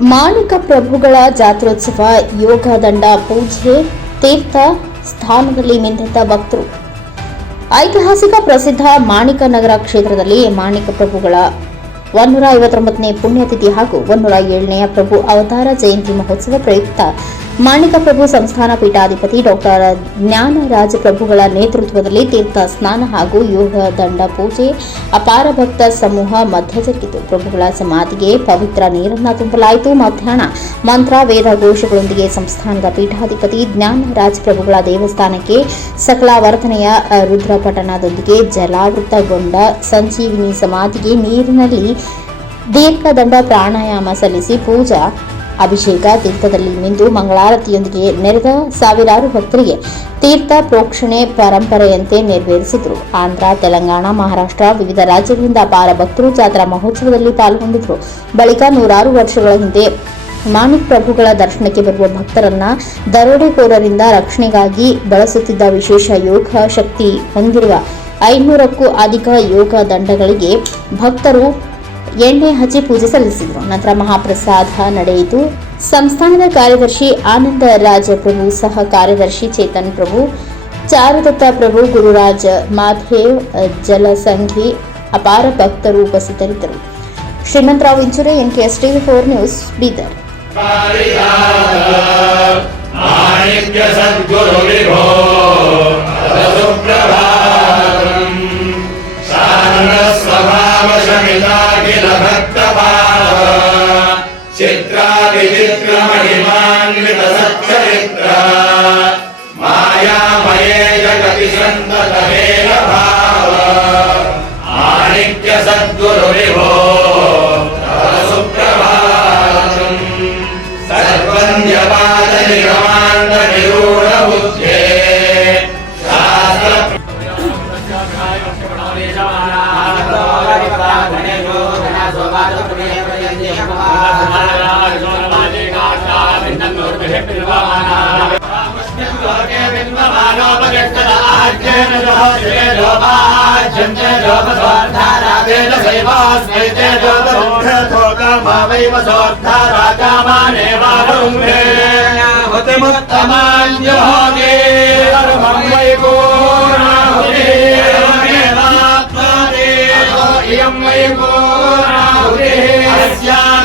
ಮಾಣಿಕ ಪ್ರಭುಗಳ ಜಾತ್ರೋತ್ಸವ, ಯೋಗ ದಂಡ, ಪೂಜೆ, ತೀರ್ಥ ಸ್ಥಾನದಲ್ಲಿ ಮಿಂದಿದ್ದ ಭಕ್ತರು. ಐತಿಹಾಸಿಕ ಪ್ರಸಿದ್ಧ ಮಾಣಿಕ ನಗರ ಕ್ಷೇತ್ರದಲ್ಲಿ ಮಾಣಿಕ ಪ್ರಭುಗಳ ಒಂದೂರ ಐವತ್ತೊಂಬತ್ತನೇ ಪುಣ್ಯತಿಥಿ ಹಾಗೂ ಒಂದೂರ ಏಳನೆಯ ಪ್ರಭು ಅವತಾರ ಜಯಂತಿ ಮಹೋತ್ಸವ ಪ್ರಯುಕ್ತ ಮಾಣಿಕ ಪ್ರಭು ಸಂಸ್ಥಾನ ಪೀಠಾಧಿಪತಿ ಡಾಕ್ಟರ್ ಜ್ಞಾನರಾಜ ಪ್ರಭುಗಳ ನೇತೃತ್ವದಲ್ಲಿ ತೀರ್ಥ ಸ್ನಾನ ಹಾಗೂ ಯೋಗ ದಂಡ ಪೂಜೆ, ಅಪಾರ ಭಕ್ತ ಸಮೂಹ ಮಧ್ಯ ಜರುಗಿತು ಪ್ರಭುಗಳ ಸಮಾಧಿಗೆ ಪವಿತ್ರ ನೀರನ್ನು ತುಂಬಲಾಯಿತು. ಮಧ್ಯಾಹ್ನ ಮಂತ್ರ, ವೇದ ಘೋಷಗಳೊಂದಿಗೆ ಸಂಸ್ಥಾನದ ಪೀಠಾಧಿಪತಿ ಜ್ಞಾನರಾಜ ಪ್ರಭುಗಳ ದೇವಸ್ಥಾನಕ್ಕೆ ಸಕಲ ವರ್ತನೆಯ ರುದ್ರಪಠಣದೊಂದಿಗೆ ಜಲಾವೃತಗೊಂಡ ಸಂಜೀವಿನಿ ಸಮಾಧಿಗೆ ನೀರಿನಲ್ಲಿ ದೀರ್ಘದಂಡ ಪ್ರಾಣಾಯಾಮ ಸಲ್ಲಿಸಿ ಪೂಜಾ ಅಭಿಷೇಕ ತೀರ್ಥದಲ್ಲಿ ನಿಂತು ಮಂಗಳಾರತಿಯೊಂದಿಗೆ ನೆರೆದ ಸಾವಿರಾರು ಭಕ್ತರಿಗೆ ತೀರ್ಥ ಪ್ರೋಕ್ಷಣೆ ಪರಂಪರೆಯಂತೆ ನೆರವೇರಿಸಿದರು. ಆಂಧ್ರ, ತೆಲಂಗಾಣ, ಮಹಾರಾಷ್ಟ್ರ ವಿವಿಧ ರಾಜ್ಯಗಳಿಂದ ಅಪಾರ ಭಕ್ತರು ಜಾತ್ರಾ ಮಹೋತ್ಸವದಲ್ಲಿ ಪಾಲ್ಗೊಂಡಿದ್ದರು ಬಳಿಕ ನೂರಾರು ವರ್ಷಗಳ ಹಿಂದೆ ಮಾಣಿಕ್ ಪ್ರಭುಗಳ ದರ್ಶನಕ್ಕೆ ಬರುವ ಭಕ್ತರನ್ನ ದರೋಡೆಕೋರರಿಂದ ರಕ್ಷಣೆಗಾಗಿ ಬಳಸುತ್ತಿದ್ದ ವಿಶೇಷ ಯೋಗ ಶಕ್ತಿ ಹೊಂದಿರುವ ಐನೂರಕ್ಕೂ ಅಧಿಕ ಯೋಗ ದಂಡಗಳಿಗೆ ಭಕ್ತರು ಎಣ್ಣೆ ಹಚ್ಚಿ ಪೂಜೆ ಸಲ್ಲಿಸಿದರು. ನಂತರ ಮಹಾಪ್ರಸಾದ ನಡೆಯಿತು. ಸಂಸ್ಥಾನದ ಕಾರ್ಯದರ್ಶಿ ಆನಂದ ರಾಜ ಪ್ರಭು ಸಹ ಕಾರ್ಯದರ್ಶಿ ಚೇತನ್ ಪ್ರಭು, ಚಾರುದತ್ತ ಪ್ರಭು, ಗುರುರಾಜ ಮಾಧೇವ್, ಜಲಸಂಘಿ, ಅಪಾರ ಭಕ್ತರು ಉಪಸ್ಥಿತರಿದ್ದರು. Shrimantrao Inchure, NKS TV four news, Bidar. चित्रादिचित्रमहिमान्वित सच्चरित्र मायामये जगति सन्ततमेव भाव माणिक्य सद्गुरु विभो सुप्रभातम् सर्वन्यपादनिगमान्तनिरूढबुद्धे शास्त्र ुत्तमान्योगे धर्मं वै पूर्णाहुते इयं वै पूर्णाहुते अस्या